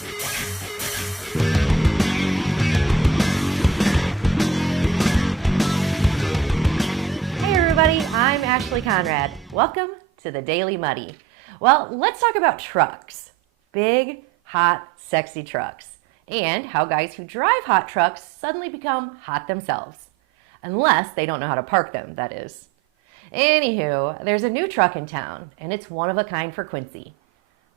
Hey everybody, I'm Ashley Conrad. Welcome to the Daily Muddy. Well, let's talk about trucks. Big, hot, sexy trucks. And how guys who drive hot trucks suddenly become hot themselves. Unless they don't know how to park them, that is. Anywho, there's a new truck in town, and it's one of a kind for Quincy.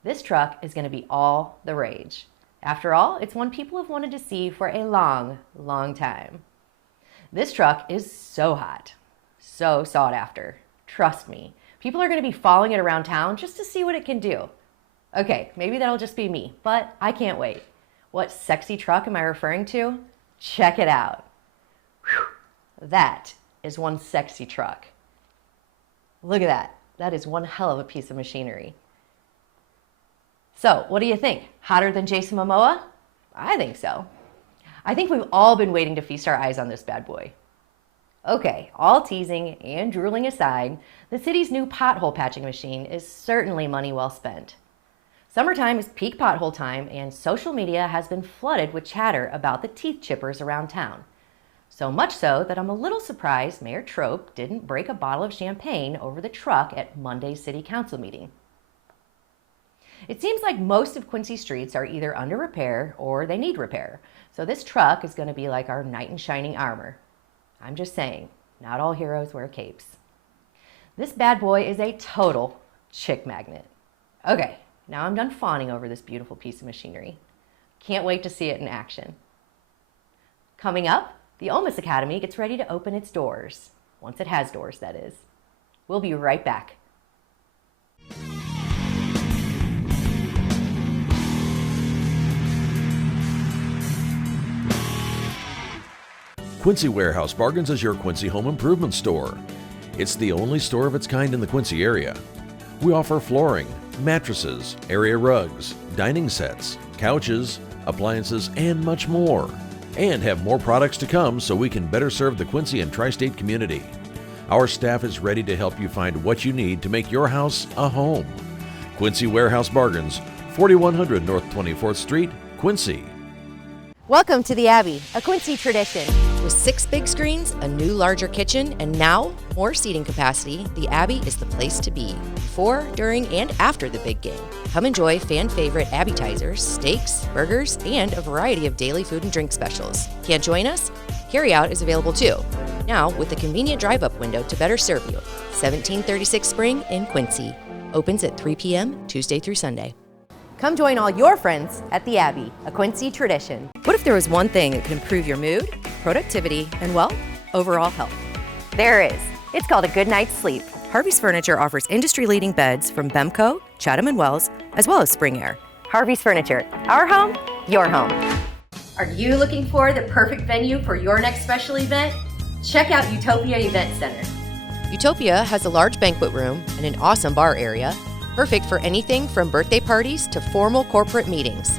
This truck is going to be all the rage. After all, it's one people have wanted to see for a long, long time. This truck is so hot, so sought after. Trust me, people are going to be following it around town just to see what it can do. Okay, maybe that'll just be me, but I can't wait. What sexy truck am I referring to? Check it out. Whew. That is one sexy truck. Look at that. That is one hell of a piece of machinery. So, what do you think? Hotter than Jason Momoa? I think so. I think we've all been waiting to feast our eyes on this bad boy. Okay, all teasing and drooling aside, the city's new pothole patching machine is certainly money well spent. Summertime is peak pothole time, and social media has been flooded with chatter about the teeth chippers around town. So much so that I'm a little surprised Mayor Trope didn't break a bottle of champagne over the truck at Monday's city council meeting. It seems like most of Quincy streets are either under repair or they need repair, so this truck is going to be like our knight in shining armor. I'm just saying, not all heroes wear capes. This bad boy is a total chick magnet. Okay, now I'm done fawning over this beautiful piece of machinery. Can't wait to see it in action. Coming up, the Ulmus Academy gets ready to open its doors. Once it has doors, that is. We'll be right back. Quincy Warehouse Bargains is your Quincy home improvement store. It's the only store of its kind in the Quincy area. We offer flooring, mattresses, area rugs, dining sets, couches, appliances, and much more. And have more products to come so we can better serve the Quincy and tri-state community. Our staff is ready to help you find what you need to make your house a home. Quincy Warehouse Bargains, 4100 North 24th Street, Quincy. Welcome to the Abbey, a Quincy tradition. With 6 big screens, a new larger kitchen, and now more seating capacity, the Abbey is the place to be before, during, and after the big game. Come enjoy fan favorite appetizers, steaks, burgers, and a variety of daily food and drink specials. Can't join us? Carryout is available too. Now with a convenient drive-up window to better serve you. 1736 Spring in Quincy. Opens at 3 p.m. Tuesday through Sunday. Come join all your friends at the Abbey, a Quincy tradition. What if there was one thing that could improve your mood, productivity, and, well, overall health? There is. It's called a good night's sleep. Harvey's Furniture offers industry-leading beds from Bemco, Chatham & Wells, as well as Spring Air. Harvey's Furniture, our home, your home. Are you looking for the perfect venue for your next special event? Check out Utopia Event Center. Utopia has a large banquet room and an awesome bar area, perfect for anything from birthday parties to formal corporate meetings.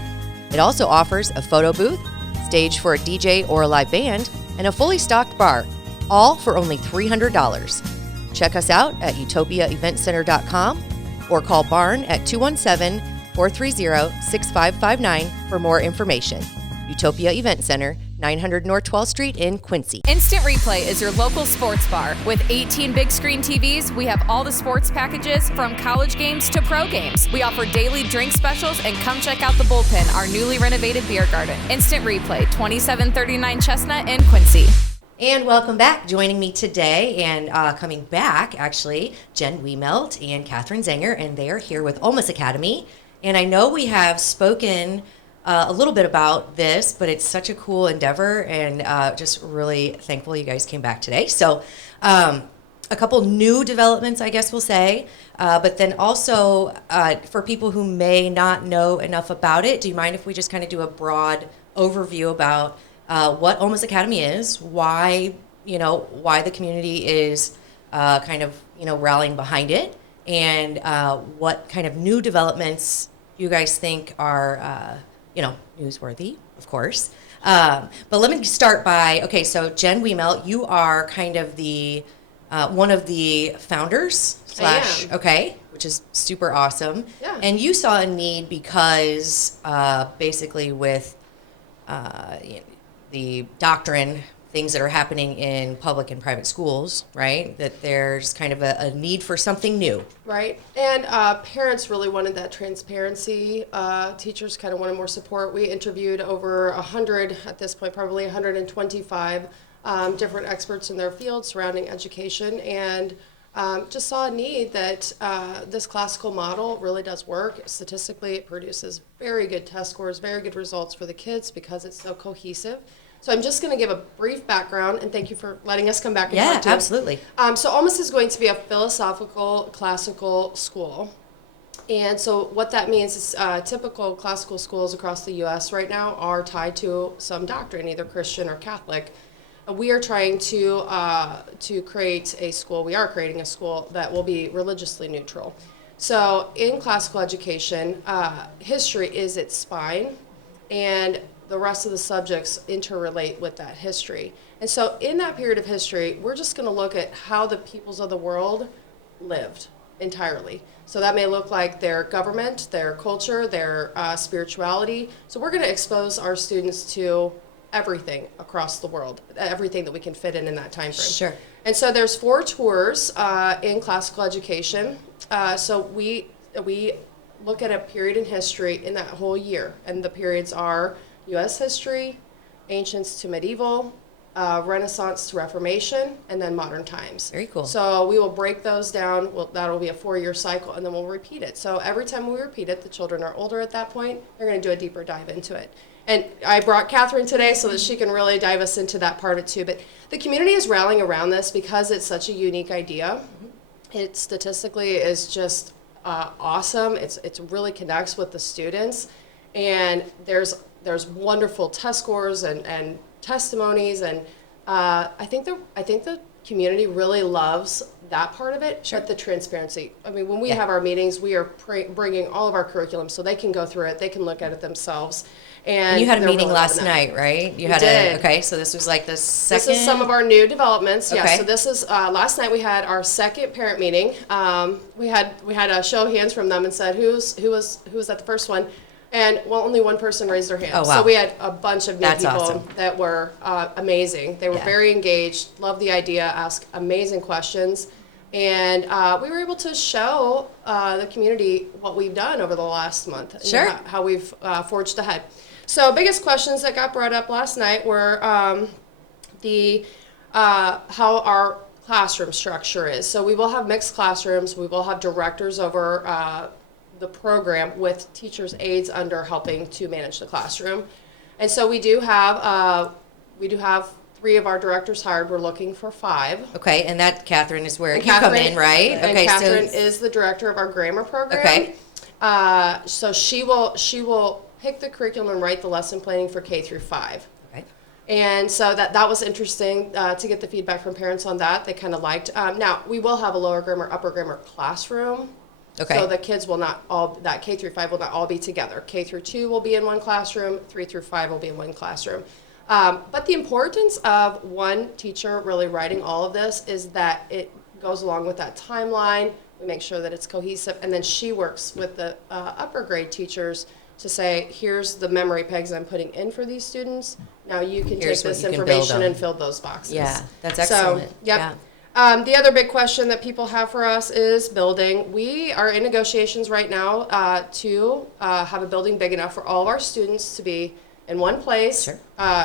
It also offers a photo booth, stage for a DJ or a live band, and a fully stocked bar, all for only $300. Check us out at utopiaeventcenter.com or call Barn at 217-430-6559 for more information. Utopia Event Center, 900 North 12th Street in Quincy. Instant Replay is your local sports bar. With 18 big screen TVs, we have all the sports packages from college games to pro games. We offer daily drink specials, and come check out the Bullpen, our newly renovated beer garden. Instant Replay, 2739 Chestnut in Quincy. And welcome back. Joining me today and coming back, actually, Jen Wiemelt and Catherine Zenger, and they are here with Ulmus Academy. And I know we have spoken a little bit about this, but it's such a cool endeavor, and just really thankful you guys came back today. So a couple new developments, I guess we'll say, but then also for people who may not know enough about it, do you mind if we just kind of do a broad overview about what Ulmus Academy is, why the community is kind of rallying behind it, and what kind of new developments you guys think are newsworthy, of course. But let me start by, so Jen Wiemelt, you are kind of the one of the founders / okay, which is super awesome. Yeah. And you saw a need because basically with the doctrine, things that are happening in public and private schools, right? That there's kind of a need for something new. Right. And parents really wanted that transparency. Teachers kind of wanted more support. We interviewed over 100, at this point, probably 125 different experts in their field surrounding education, and just saw a need that this classical model really does work. Statistically, it produces very good test scores, very good results for the kids because it's so cohesive. So I'm just going to give a brief background, and thank you for letting us come back and talk to Yeah, absolutely. So Ulmus is going to be a philosophical classical school. And so what that means is typical classical schools across the U.S. right now are tied to some doctrine, either Christian or Catholic. We are trying to create a school, we are creating a school that will be religiously neutral. So in classical education, history is its spine, and the rest of the subjects interrelate with that history. And so in that period of history, we're just going to look at how the peoples of the world lived entirely. So that may look like their government, their culture, their spirituality. So we're going to expose our students to everything across the world, everything that we can fit in that time frame. Sure. And so there's 4 tours in classical education. So we look at a period in history in that whole year, and the periods are U.S. history, ancients to medieval, Renaissance to Reformation, and then modern times. Very cool. So we will break those down. That'll be a 4-year cycle, and then we'll repeat it. So every time we repeat it, the children are older at that point. They're going to do a deeper dive into it. And I brought Catherine today so that she can really dive us into that part of it too. But the community is rallying around this because it's such a unique idea. It statistically is just awesome. It really connects with the students, and there's wonderful test scores and testimonies, and I think the community really loves that part of it. Sure. But the transparency. I mean, when we have our meetings, we are bringing all of our curriculum so they can go through it, they can look at it themselves. And you had a they're meeting really last loving that. night, right? You We had did. okay, so this was like the second. This is some of our new developments. Yeah. Okay. So this is last night we had our second parent meeting. We had a show of hands from them and said who was at the first one, and only one person raised their hand. Oh, wow. So we had a bunch of new That's people awesome. that were amazing. They were Yeah. very engaged, loved the idea, asked amazing questions, and we were able to show the community what we've done over the last month. and Sure. how we've forged ahead. So biggest questions that got brought up last night were how our classroom structure is. So we will have mixed classrooms. We will have directors over the program with teachers' aides under helping to manage the classroom. And so we do have 3 of our directors hired. We're looking for 5. Okay, and that Catherine is where And you come Catherine- in, right? And Okay, Catherine so is the director of our grammar program. Okay. So she will pick the curriculum and write the lesson planning for K through 5. okay. And so that was interesting to get the feedback from parents on that. They kind of liked. Now, we will have a lower grammar, upper grammar classroom. Okay. So the kids will not all, that K through 5 will not all be together. K through 2 will be in one classroom, 3 through 5 will be in one classroom. But the importance of one teacher really writing all of this is that it goes along with that timeline. We make sure that it's cohesive, and then she works with the upper grade teachers to say, here's the memory pegs I'm putting in for these students. Now you can Here's take what this you can build information on. and fill those boxes. Yeah, that's So, excellent. yep. Yeah. The other big question that people have for us is building. We are in negotiations right now to have a building big enough for all of our students to be in one place. Sure.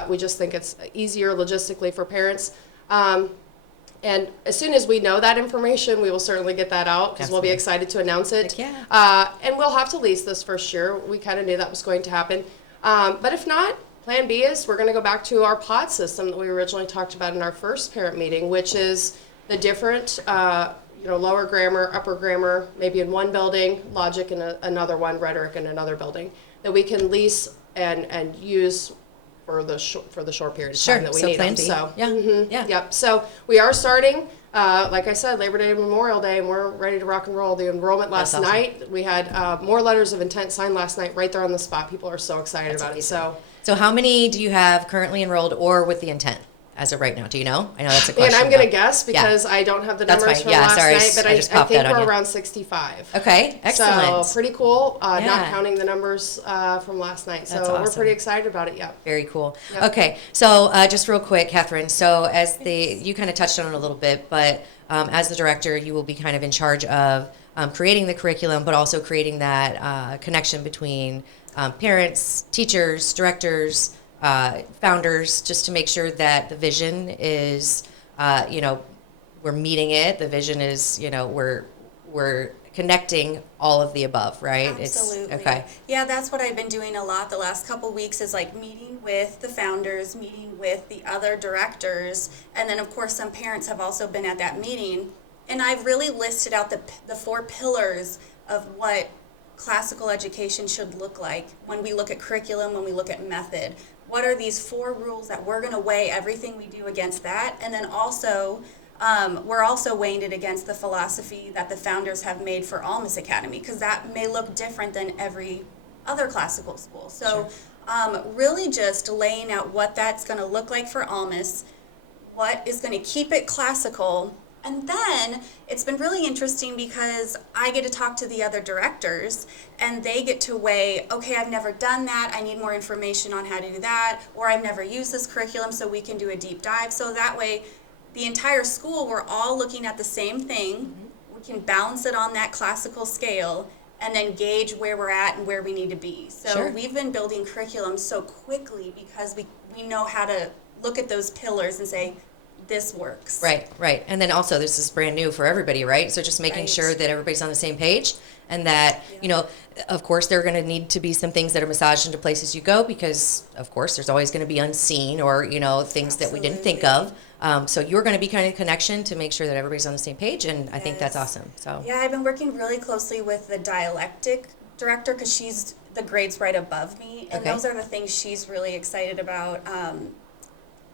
We just think it's easier logistically for parents. And as soon as we know that information, we will certainly get that out because we'll be Absolutely. excited to announce it. Heck yeah. And we'll have to lease this first year. We kind of knew that was going to happen. But if not, plan B is we're going to go back to our pod system that we originally talked about in our first parent meeting, which is the different, lower grammar, upper grammar, maybe in one building, logic in another one, rhetoric in another building, that we can lease and use for the short period of time that we so need plan them. B. So, Yeah. Yeah. Yep. So we are starting, like I said, Labor Day and Memorial Day, and we're ready to rock and roll. The enrollment last That's awesome. night, we had more letters of intent signed last night right there on the spot. People are so excited about amazing. it. So So how many do you have currently enrolled or with the intent as of right now? Do you know? I know that's a question. And I'm going to but- guess because I don't have the That's numbers fine. from Yeah, last sorry, night, but I I just popped think that on we're you. around 65. Okay, excellent. So pretty cool, Yeah. not counting the numbers from last night. So That's we're awesome. pretty excited about it, yeah. Very cool. Yep. Okay, so just real quick, Catherine. So you kind of touched on it a little bit, but as the director, you will be kind of in charge of creating the curriculum, but also creating that connection between parents, teachers, directors, founders, just to make sure that the vision is, we're meeting it. The vision is, we're connecting all of the above, right? Absolutely. Okay. Yeah, that's what I've been doing a lot the last couple weeks is like meeting with the founders, meeting with the other directors, and then of course some parents have also been at that meeting. And I've really listed out the 4 pillars of what classical education should look like when we look at curriculum, when we look at method. What are these 4 rules that we're going to weigh everything we do against that? And then also, we're also weighing it against the philosophy that the founders have made for Ulmus Academy, because that may look different than every other classical school. So really just laying out what that's going to look like for Ulmus, what is going to keep it classical. And then it's been really interesting because I get to talk to the other directors and they get to weigh, okay, I've never done that, I need more information on how to do that, or I've never used this curriculum, so we can do a deep dive. So that way, the entire school, we're all looking at the same thing. We can balance it on that classical scale and then gauge where we're at and where we need to be. So Sure. we've been building curriculum so quickly because we know how to look at those pillars and say, this works. Right. And then also this is brand new for everybody, right? So just making Right. sure that everybody's on the same page and that, of course there are going to need to be some things that are massaged into place as you go because, of course, there's always going to be unseen or, things that we didn't think of. So you're going to be kind of connection to make sure that everybody's on the same page, and I think that's Yes. awesome. So Yeah, I've been working really closely with the dialectic director because she's the grades right above me, and Okay. those are the things she's really excited about.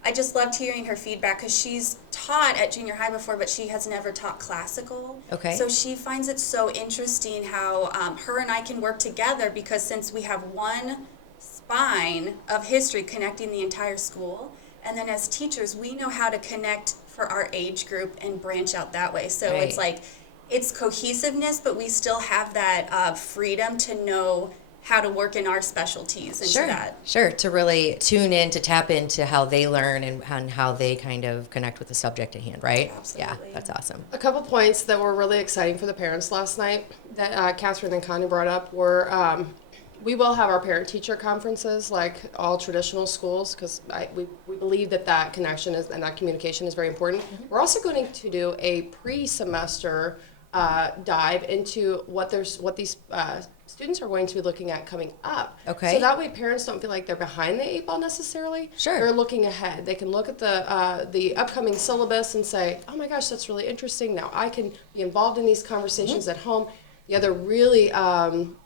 I just loved hearing her feedback because she's taught at junior high before, but she has never taught classical. Okay. So she finds it so interesting how her and I can work together because since we have one spine of history connecting the entire school, and then as teachers, we know how to connect for our age group and branch out that way. So it's Right. like, it's cohesiveness, but we still have that freedom to know how to work in our specialties into that. Sure, to really tune in, to tap into how they learn and how they kind of connect with the subject at hand, right? Absolutely. Yeah, that's awesome. A couple points that were really exciting for the parents last night that Catherine and Connie brought up were we will have our parent-teacher conferences like all traditional schools because we believe that connection is and that communication is very important. Mm-hmm. We're also going to do a pre-semester dive into what these students are going to be looking at coming up. Okay. So that way parents don't feel like they're behind the 8 ball necessarily. Sure. They're looking ahead. They can look at the upcoming syllabus and say, oh my gosh, that's really interesting. Now I can be involved in these conversations at home. The other really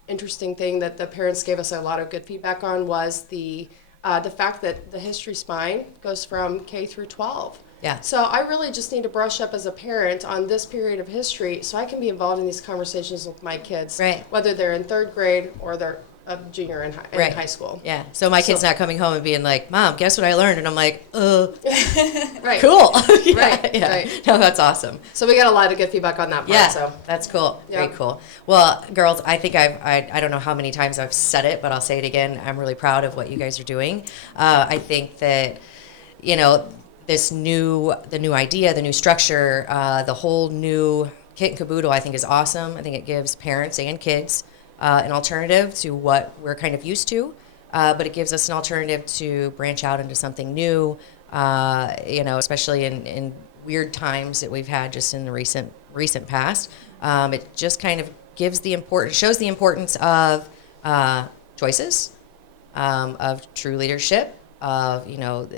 interesting thing that the parents gave us a lot of good feedback on was the fact that the history spine goes from K through 12. Yeah. So I really just need to brush up as a parent on this period of history so I can be involved in these conversations with my kids, Right. whether they're in 3rd grade or they're a junior in Right. high school. Yeah. So my kid's not coming home and being like, Mom, guess what I learned? And I'm like, Right. cool. Yeah, Right, yeah. right. No, that's awesome. So we got a lot of good feedback on that part. Yeah, So that's cool. Yeah. Very cool. Well, girls, I think I don't know how many times I've said it, but I'll say it again. I'm really proud of what you guys are doing. I think that, the new idea, the new structure, the whole new kit and caboodle, I think is awesome. I think it gives parents and kids an alternative to what we're kind of used to, but it gives us an alternative to branch out into something new, especially in weird times that we've had just in the recent past. It just kind of shows the importance of choices, of true leadership, of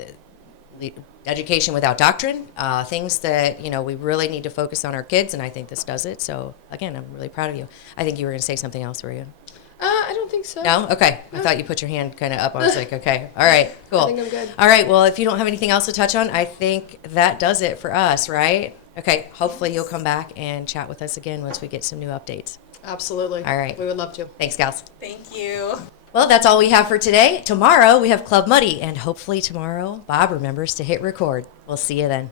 education without doctrine, things that we really need to focus on our kids, and I think this does it. So again, I'm really proud of you. I think you were going to say something else, were you? I don't think so. No? Okay. I thought you put your hand kind of up. I was like, okay. All right. Cool. I think I'm good. All right. Well, if you don't have anything else to touch on, I think that does it for us, right? Okay. Hopefully you'll come back and chat with us again once we get some new updates. Absolutely. All right. We would love to. Thanks, gals. Thank you. Well, that's all we have for today. Tomorrow we have Club Muddy, and hopefully tomorrow Bob remembers to hit record. We'll see you then.